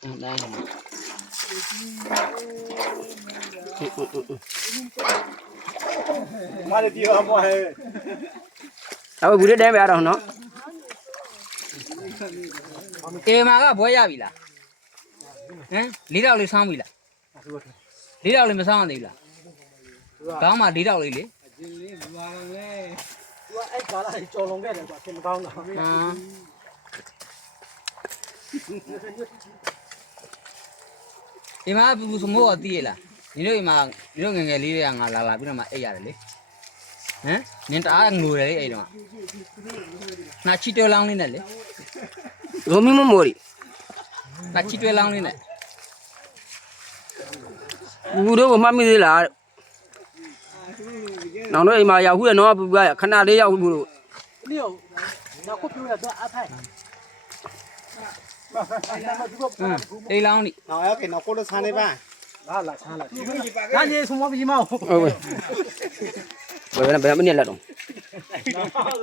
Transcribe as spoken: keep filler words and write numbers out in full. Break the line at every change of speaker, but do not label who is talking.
ได้
มาเลยดีอ่ะบ่ให้
เอาบุรีได้ไหมอ่ะเนาะ
เอมาก็บวยยาပြီလားဟမ်လေးတောက်လေးဆောင်းပြီလားလေးတောက်လေးမဆောင်းသေးဘူးလားကောင်းမှလေးတောက်လေးလေ
သူကအဲ့ကာလာကြော်လုံးခဲ့တယ်ကွာခင်မကောင်းတော့
ဟမ်ဒီမှာဘူးစမိုးအတီးရလားညီတို့ဒီမှာညီတို့ငငယ်လေးတွေကငါလာလာပြီးတော့မှအိတ်ရတယ်လေဟမ်နင်တအားငိုတယ်လေအဲ့တော့နာချီတွဲလောင်းလေးနဲ့လေ
ရိုမီမမိုရီ
နာချီတွဲလောင်းလေးနဲ့
ဘူးတော့မမီသေးလားနောက်တော့အိမ်မှာရောက်ခုရနော်ဘူးကခဏလေးရောက်ဘူးလို့
นี่อ่ะနောက်ခုပြောရတော့အဖိုင်
တေးလောင်းနေ
nào em cái nó cô nó sang đây ba
လာလာဆန်းလာငါကြီးဆုံးမပြီးမအောင်
ဟုတ်ကဲ့ဘယ်နဲ့ဘယ်မနေလဲတော့